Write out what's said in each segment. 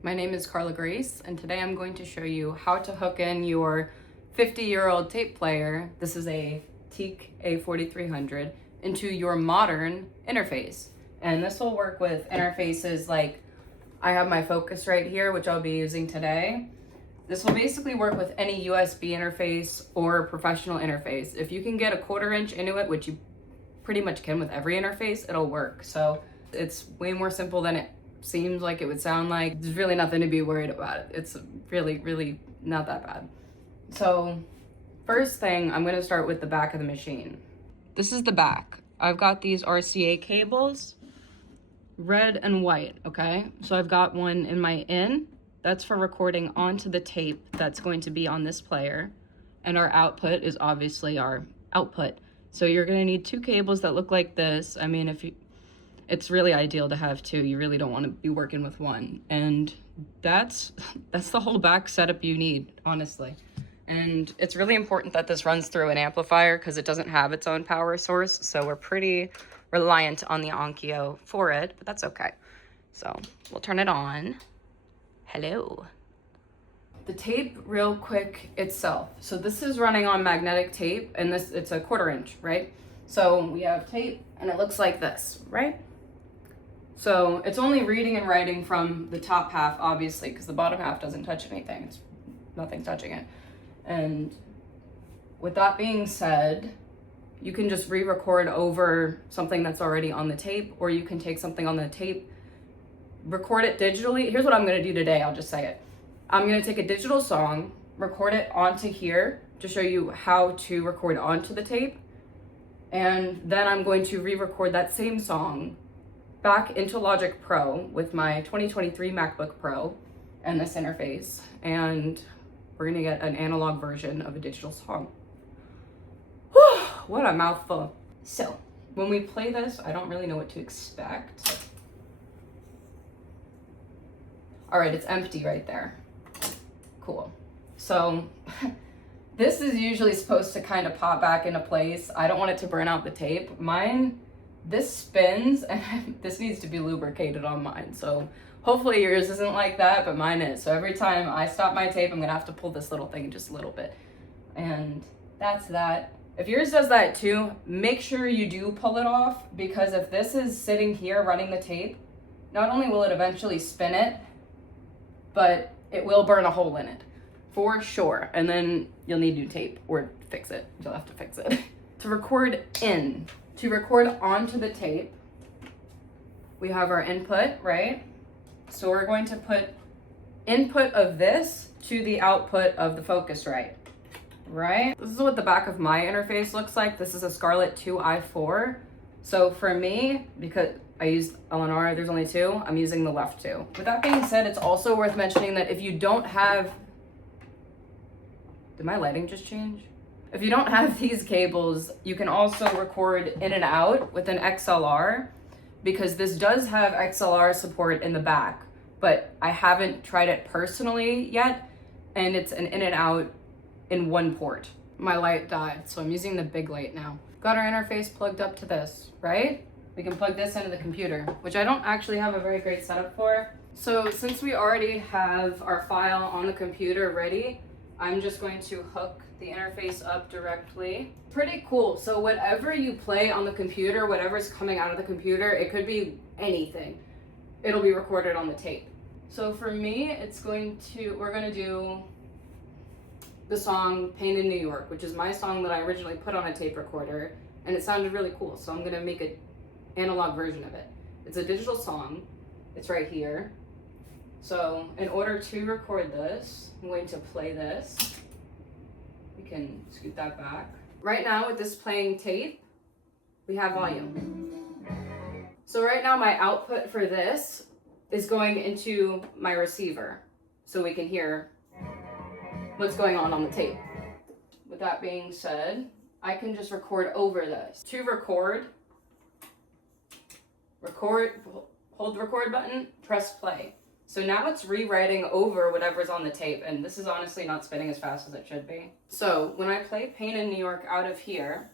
My name is Carla Grace, and today I'm going to show you how to hook in your 50-year-old tape player, this is a TEAC A4300, into your modern interface. And this will work with interfaces like, I have my Focus right here, which I'll be using today. This will basically work with any USB interface or professional interface. If you can get a 1/4 inch into it, which you pretty much can with every interface, it'll work. So it's way more simple than it seems like it would sound like. There's really nothing to be worried about. It's really not that bad. So first thing, I'm gonna start with the back of the machine. This is the back. I've got these RCA cables, red and white, okay? So I've got one in my in, that's for recording onto the tape that's going to be on this player. And our output is obviously our output. So you're gonna need 2 cables that look like this. I mean, it's really ideal to have 2. You really don't want to be working with 1. And that's the whole back setup you need, honestly. And it's really important that this runs through an amplifier because it doesn't have its own power source. So we're pretty reliant on the Onkyo for it, but that's okay. So we'll turn it on. Hello. The tape real quick itself. So this is running on magnetic tape, and it's a 1/4 inch, right? So we have tape and it looks like this, right? So it's only reading and writing from the top half, obviously, because the bottom half doesn't touch anything. It's nothing touching it. And with that being said, you can just re-record over something that's already on the tape, or you can take something on the tape, record it digitally. Here's what I'm gonna do today, I'll just say it. I'm gonna take a digital song, record it onto here to show you how to record onto the tape. And then I'm going to re-record that same song back into Logic Pro with my 2023 MacBook Pro and this interface. And we're gonna get an analog version of a digital song. Whew, what a mouthful. So when we play this, I don't really know what to expect. All right, it's empty right there. Cool. So this is usually supposed to kind of pop back into place. I don't want it to burn out the tape. Mine, this spins and this needs to be lubricated on mine. So hopefully yours isn't like that, but mine is. So every time I stop my tape, I'm gonna have to pull this little thing just a little bit. And that's that. If yours does that too, make sure you do pull it off, because if this is sitting here running the tape, not only will it eventually spin it, but it will burn a hole in it for sure. And then you'll need new tape or fix it. You'll have to fix it. To record onto the tape, we have our input, right? So we're going to put input of this to the output of the Focusrite, right? This is what the back of my interface looks like. This is a Scarlett 2i4. So for me, because I used Eleanor, there's only 2, I'm using the left 2. With that being said, it's also worth mentioning that if you don't have, did my lighting just change? If you don't have these cables, you can also record in and out with an XLR, because this does have XLR support in the back, but I haven't tried it personally yet, and it's an in and out in 1 port. My light died, so I'm using the big light now. Got our interface plugged up to this, right? We can plug this into the computer, which I don't actually have a very great setup for. So since we already have our file on the computer ready, I'm just going to hook the interface up directly. Pretty cool. So whatever you play on the computer, whatever's coming out of the computer, it could be anything. It'll be recorded on the tape. So for me, we're gonna do the song Pain in New York, which is my song that I originally put on a tape recorder, and it sounded really cool. So I'm gonna make an analog version of it. It's a digital song. It's right here. So in order to record this, I'm going to play this. We can scoot that back. Right now with this playing tape, we have volume. So right now my output for this is going into my receiver, so we can hear what's going on the tape. With that being said, I can just record over this. To record, hold the record button, press play. So now it's rewriting over whatever's on the tape, and this is honestly not spinning as fast as it should be. So when I play Pain in New York out of here,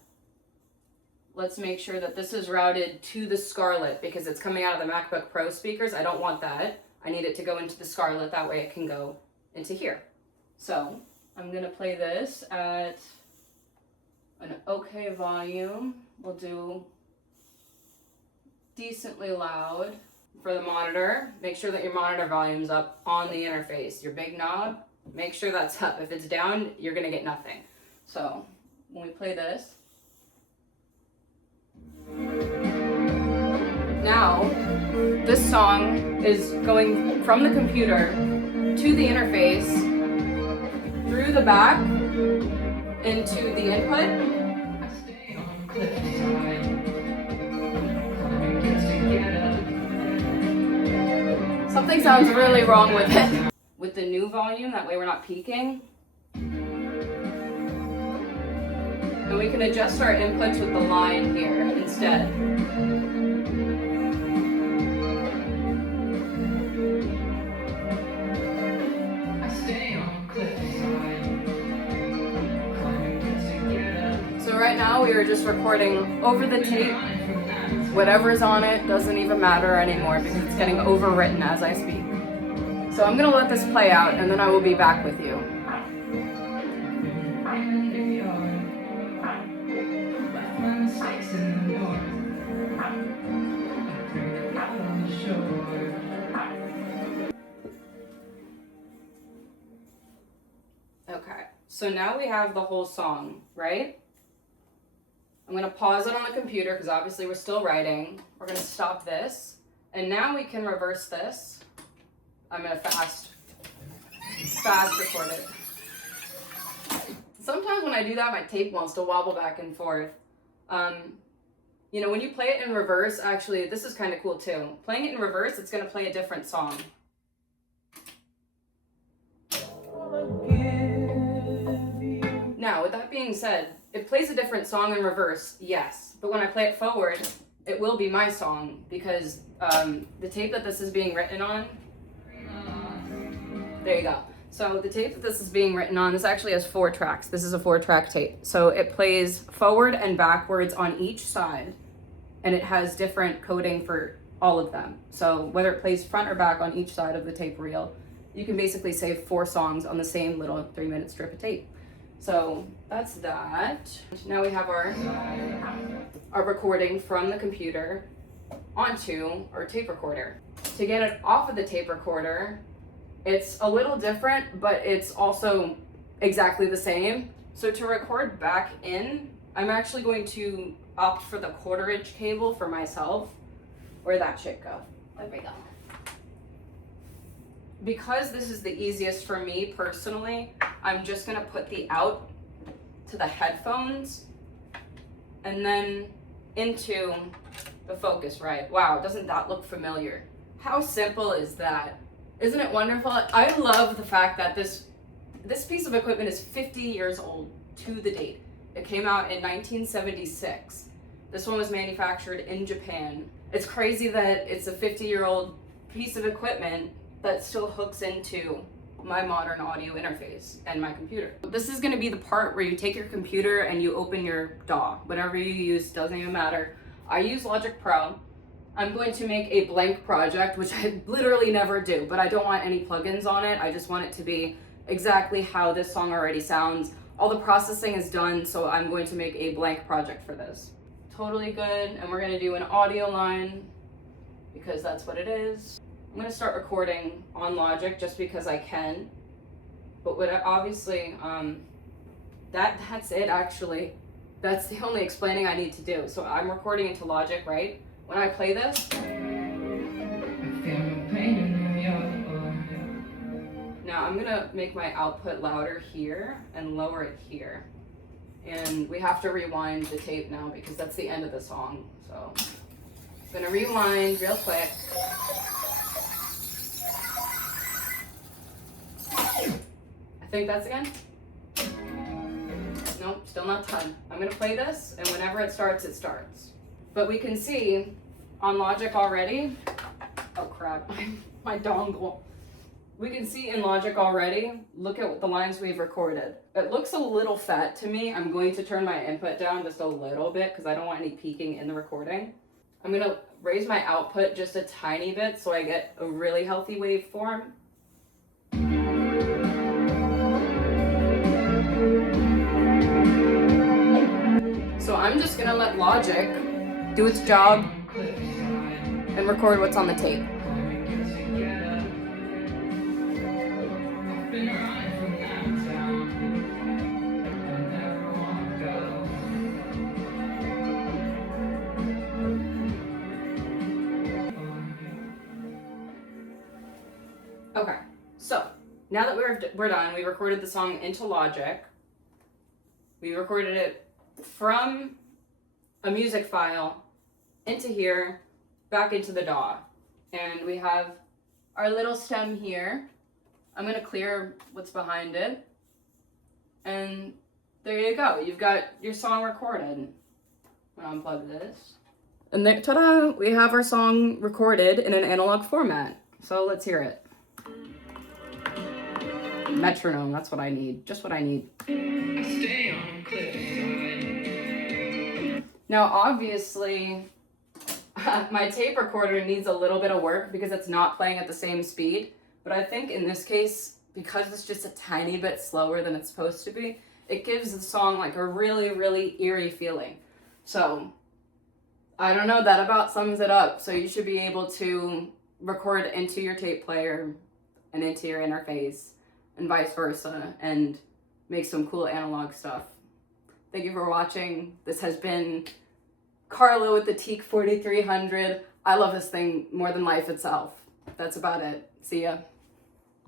let's make sure that this is routed to the Scarlett because it's coming out of the MacBook Pro speakers. I don't want that. I need it to go into the Scarlett, that way it can go into here. So I'm gonna play this at an okay volume. We'll do decently loud. For the monitor, make sure that your monitor volume's up on the interface. Your big knob, make sure that's up. If it's down, you're gonna get nothing. So when we play this, now this song is going from the computer to the interface, through the back, into the input. Something sounds really wrong with it. With the new volume, that way we're not peaking. And we can adjust our inputs with the line here instead. So right now we are just recording over the tape. Whatever's on it doesn't even matter anymore because it's getting overwritten as I speak. So I'm gonna let this play out and then I will be back with you. Okay, so now we have the whole song, right? I'm going to pause it on the computer because obviously we're still writing. We're going to stop this. And now we can reverse this. I'm going to fast record it. Sometimes when I do that, my tape wants to wobble back and forth. You know, when you play it in reverse, actually, this is kind of cool too. Playing it in reverse, it's going to play a different song. Now, with that being said, it plays a different song in reverse, yes. But when I play it forward, it will be my song because the tape that this is being written on, there you go. So the tape that this is being written on, this actually has 4 tracks. This is a 4-track tape. So it plays forward and backwards on each side, and it has different coding for all of them. So whether it plays front or back on each side of the tape reel, you can basically save 4 songs on the same little 3-minute strip of tape. So that's that. Now we have our recording from the computer onto our tape recorder. To get it off of the tape recorder, it's a little different, but it's also exactly the same. So to record back in, I'm actually going to opt for the 1/4-inch cable for myself. Where'd that shit go? There we go. Because this is the easiest for me personally, I'm just gonna put the out to the headphones and then into the Focusrite. Wow, doesn't that look familiar? How simple is that? Isn't it wonderful? I love the fact that this piece of equipment is 50 years old to the date. It came out in 1976. This one was manufactured in Japan. It's crazy that it's a 50-year-old piece of equipment that still hooks into my modern audio interface and my computer. This is gonna be the part where you take your computer and you open your DAW. Whatever you use, doesn't even matter. I use Logic Pro. I'm going to make a blank project, which I literally never do, but I don't want any plugins on it. I just want it to be exactly how this song already sounds. All the processing is done, so I'm going to make a blank project for this. Totally good, and we're gonna do an audio line because that's what it is. I'm gonna start recording on Logic just because I can, but obviously, that's it actually. That's the only explaining I need to do. So I'm recording into Logic, right? When I play this, now I'm gonna make my output louder here and lower it here. And we have to rewind the tape now because that's the end of the song. So I'm gonna rewind real quick. I think that's again. Nope, still not done. I'm gonna play this, and whenever it starts, it starts. But we can see on Logic already, oh crap, my dongle. We can see in Logic already, look at the lines we've recorded. It looks a little fat to me. I'm going to turn my input down just a little bit because I don't want any peaking in the recording. I'm gonna raise my output just a tiny bit so I get a really healthy waveform. So I'm just gonna let Logic do its job and record what's on the tape. Okay, so now that we're done, we recorded the song into Logic. We recorded it from a music file into here, back into the DAW. And we have our little stem here. I'm gonna clear what's behind it. And there you go, you've got your song recorded. I'm gonna unplug this. And there, ta-da, we have our song recorded in an analog format. So let's hear it. Metronome, that's what I need, just what I need. Now, obviously, my tape recorder needs a little bit of work because it's not playing at the same speed. But I think in this case, because it's just a tiny bit slower than it's supposed to be, it gives the song like a really, really eerie feeling. So, I don't know, that about sums it up. So you should be able to record into your tape player and into your interface and vice versa and make some cool analog stuff. Thank you for watching. This has been Carla with the TEAC 4300. I love this thing more than life itself. That's about it. See ya.